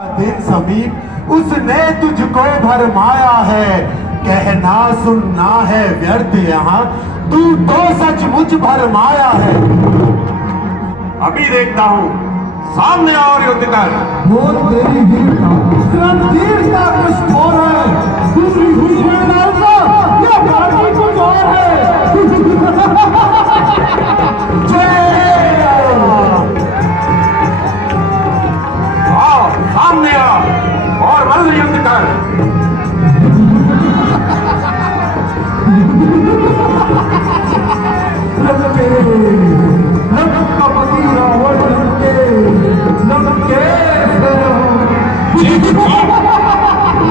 दिन समीप उसने तुझको भरमाया है, कहना सुनना है व्यर्थ यहाँ, तू तो सचमुच भरमाया है। अभी देखता हूँ, सामने और युद्ध कर। वो तेरी वीरता कुछ और है, दूसरी हुई वीरता या बाकी कुछ और है। आओ सामने आ और बल युद्ध कर।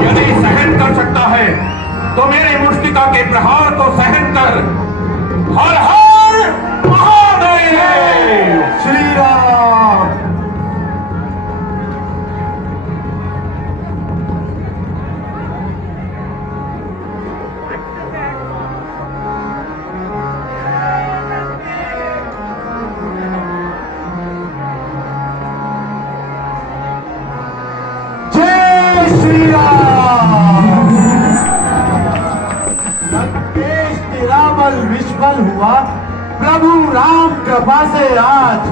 यदि सहन कर सकता है तो मेरे मुष्टिका के प्रहार को सहन कर। हर हर महादेव। श्री राम। विश्वल हुआ प्रभु राम कृपा से आज,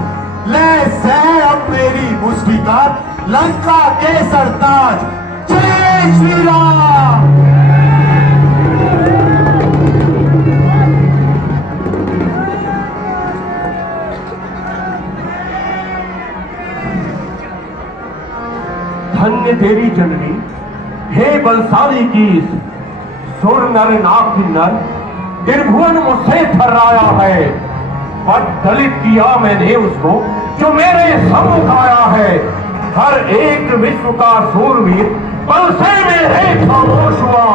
ले सह अब मेरी मुष्टिका लंका के सरताज। जय श्री राम। धन्य तेरी जननी, हे बलशाली की सुर नर नाग किन्नर, त्रिभुवन मुझसे थर्राया है, पर दलित किया मैंने उसको जो मेरे सम्मुख आया है। हर एक विश्व का सूरवीर बल से मेरे खामोश हुआ,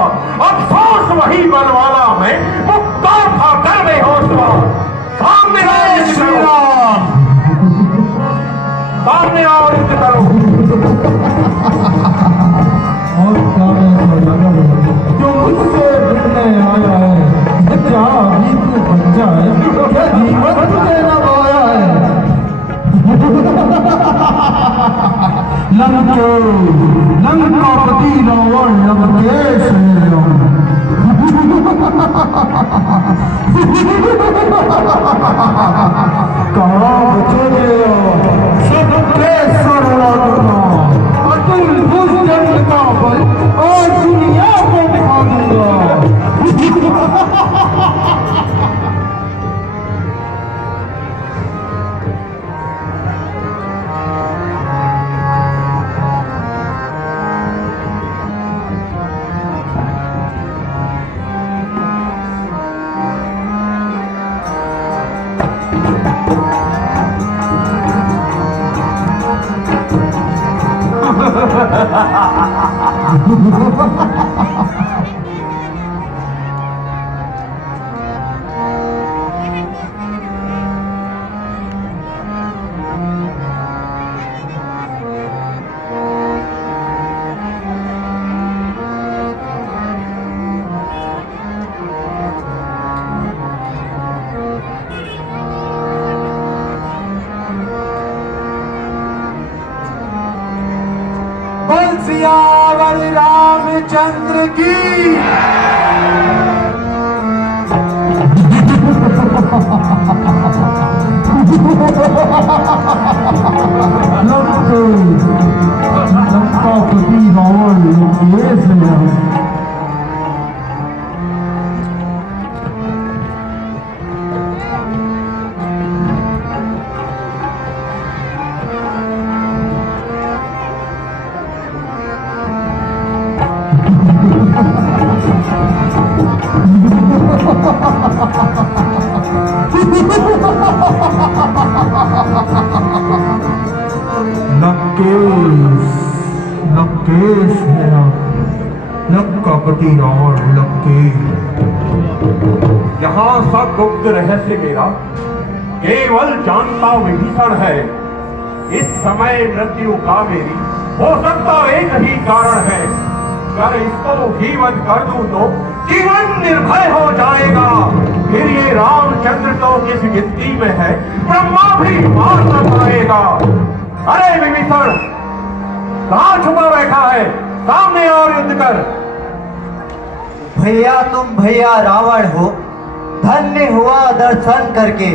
अफसोस वही बनवाला मैं मुक्ता था कर बेहोश हुआ। सामने श्री राम, सामने आओ युद्ध करो। और जो मुझसे भिड़ने आया है, बच्चा भी तू बच्चा है, क्या जीवन तुझे न आया है। लंकापति रावण लंकेश कहाँ बचोगे सबके सर्वनाश, अतुल भुजदंड का बल और दुनिया को दिखा दूंगा। सियावर रामचंद्र की। लंकापति रावण लंकेश लंकेश है लंकापति रावण लंकेश। यहाँ सब गुप्त रहस्य मेरा केवल जानता विभीषण है। इस समय मृत्यु का मेरी हो सकता एक ही कारण है, अगर इसको ही वध कर दूं तो जीवन निर्भय हो जाएगा। फिर ये रामचंद्र तो किस गिनती में है, ब्रह्मा भी मार न पाएगा। अरे विभीषण, कहां छुपा बैठा है? सामने और युद्ध कर। भैया तुम भैया रावण हो, धन्य हुआ दर्शन करके।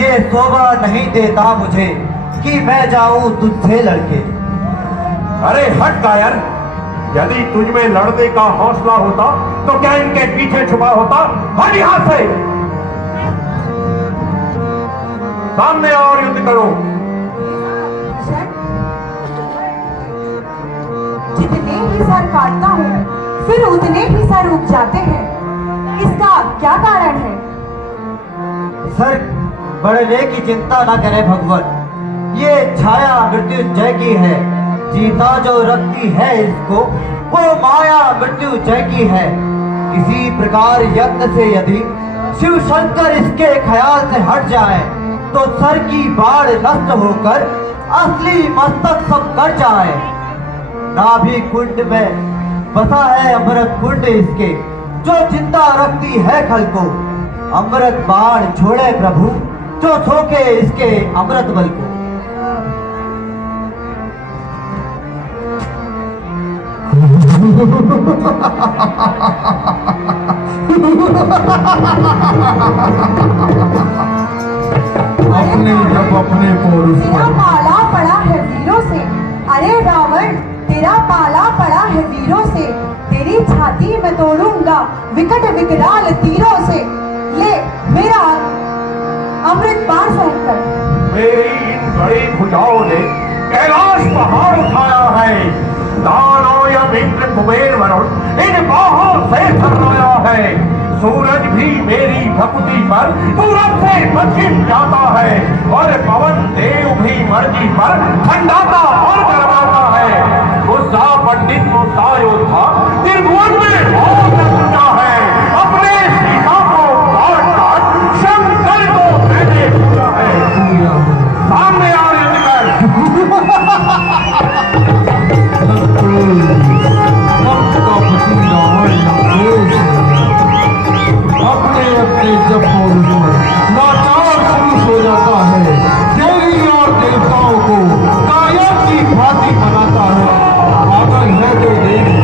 ये शोभा नहीं देता मुझे कि मैं जाऊं तुझसे लड़के। अरे हट कायर, यदि तुझ में लड़ने का हौसला होता तो क्या इनके पीछे छुपा होता? हट यहां से, सामने और युद्ध करो। जितने ही सर काटता हूँ फिर उतने ही सर उग जाते हैं, इसका क्या कारण है? सर बढ़ने की चिंता न करें भगवान, ये छाया मृत्युंजय की है। जीता जो रखती है इसको वो माया मृत्युंजय की है। इसी प्रकार यत्न से यदि शिव शंकर इसके ख्याल से हट जाए तो सर की बाढ़ नष्ट होकर असली मस्तक सब कर जाए। नाभि कुंड में बसा है अमृत कुंड इसके, जो चिंता रखती है खल को। अमृत बाण छोड़े प्रभु जो सोके इसके अमृत बल को। अपने जब अपने तेरा पाला पड़ा है वीरों से। अरे रावण तेरा पाला पड़ा है वीरों से, तेरी छाती में तोड़ूंगा विकट विकराल तीरों से। ले मेरा अमृत बाण सहन कर। मेरी इन बड़ी भुजाओं ने कैलाश पहाड़ उठाया है। दानव या इंद्र कुबेर वरुण इन बाहों से थर्राया है। सूरज भी मेरी भक्ति पर पूरब से पश्चिम जाता है, और पवन देव भी मर्जी पर ठंडाता और गरमाता है। गुस्सा पंडित मुस्सा योद्धा त्रिभुवन में बहुत रखता है। अपने सीता को काट काट शंकर को मैंने पूजा है। सामने आ युद्ध कर। अपने अपने जब लाचार पुरुष हो जाता है, देवी और देवताओं को कायर की भांति बनाता है। पागल है तो देवी।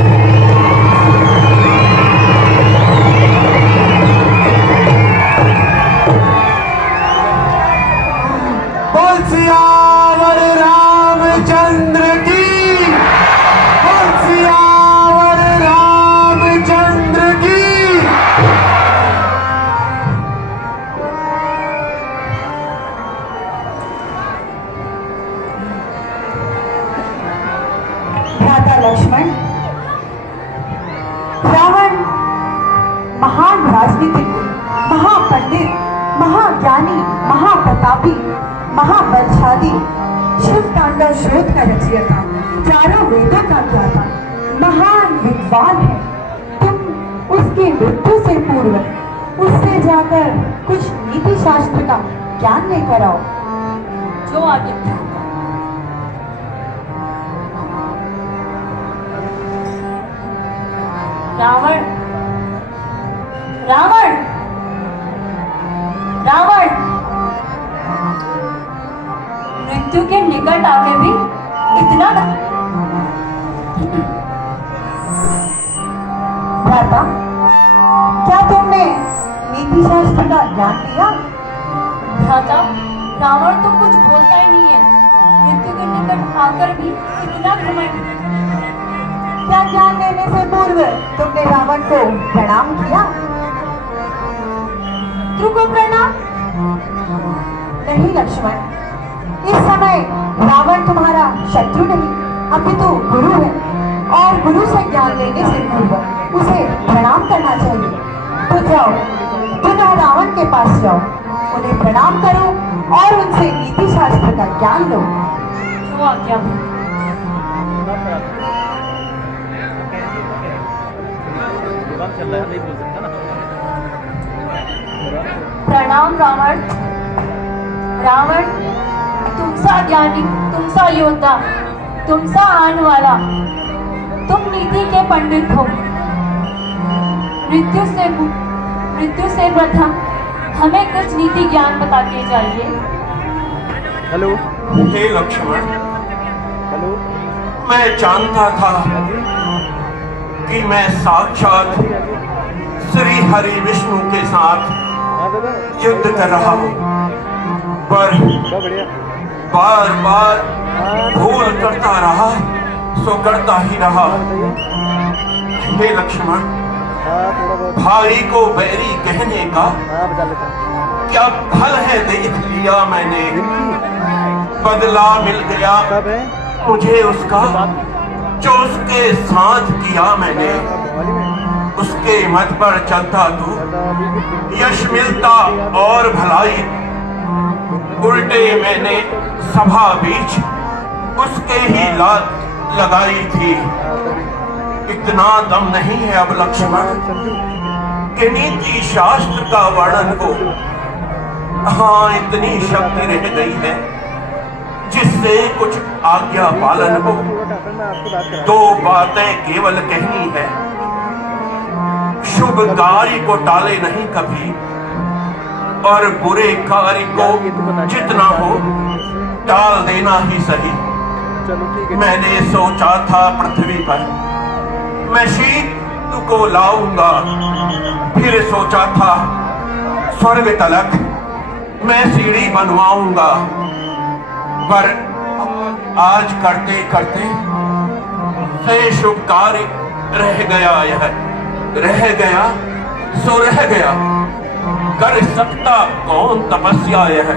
बोल सियावर रामचंद्र की, बोल सियावर रामचंद्र की। लक्ष्मण, रावण महान राजनीतिज्ञ, महापंडित, महाज्ञानी, महाप्रतापी, महाबलशाली, शिव तांडव श्रोत का रचयिता, चारों वेदों का ज्ञाता, महान विद्वान है। तुम उसकी मृत्यु से पूर्व उससे जाकर कुछ नीति शास्त्र का ज्ञान लेकर आओ। जो आगे रावण, रावण, रावण, मृत्यु के निकट आके भी इतना भ्राता, क्या तुमने नीति शास्त्र का ज्ञान लिया? भ्राता, रावण तो कुछ बोलता ही नहीं है। मृत्यु के निकट आकर भी इतना घमंड। क्या ज्ञान लेने से पूर्व तुमने रावण को प्रणाम किया? ध्रुव को प्रणाम? नहीं लक्ष्मण, इस समय रावण तुम्हारा शत्रु नहीं अपितु गुरु है, और गुरु से ज्ञान लेने से पूर्व उसे प्रणाम करना चाहिए। तो जाओ, पुनः रावण के पास जाओ, उन्हें प्रणाम करो और उनसे नीति शास्त्र का ज्ञान लो। जो आज्ञा प्रणाम रावण। रावण, तुम सा ज्ञानी, तुम सा योद्धा, तुम सा आने वाला, तुम नीति के पंडित हो। मृत्यु से प्रथम हमें कुछ नीति ज्ञान बता के जाइए। हेलो हे लक्ष्मण, हेलो मैं जानता था कि मैं साक्षात श्री हरि विष्णु के साथ युद्ध कर रहा हूं, पर बार बार भूल करता रहा, सो करता ही रहा। हे लक्ष्मण, भाई को बैरी कहने का क्या फल है देख लिया मैंने। बदला मिल गया मुझे उसका जो उसके साथ किया मैंने। उसके मत पर चलता तू, यश मिलता और भलाई। उल्टे मैंने सभा बीच उसके ही लात लगाई थी। इतना दम नहीं है अब लक्ष्मण कि नीति शास्त्र का वर्णन हो। हाँ, इतनी शक्ति रह गई है जिससे कुछ आज्ञा पालन हो। दो बातें केवल कहनी है, शुभ कार्य को टाले नहीं कभी, और बुरे कार्य को जितना हो टाल देना ही सही। मैंने सोचा था पृथ्वी पर मैं शीत को लाऊंगा, फिर सोचा था स्वर्ग तलक मैं सीढ़ी बनवाऊंगा, पर आज करते करते से शुभ कार्य रह गया। यह रह गया सो रह गया, कर सकता कौन तपस्या यह।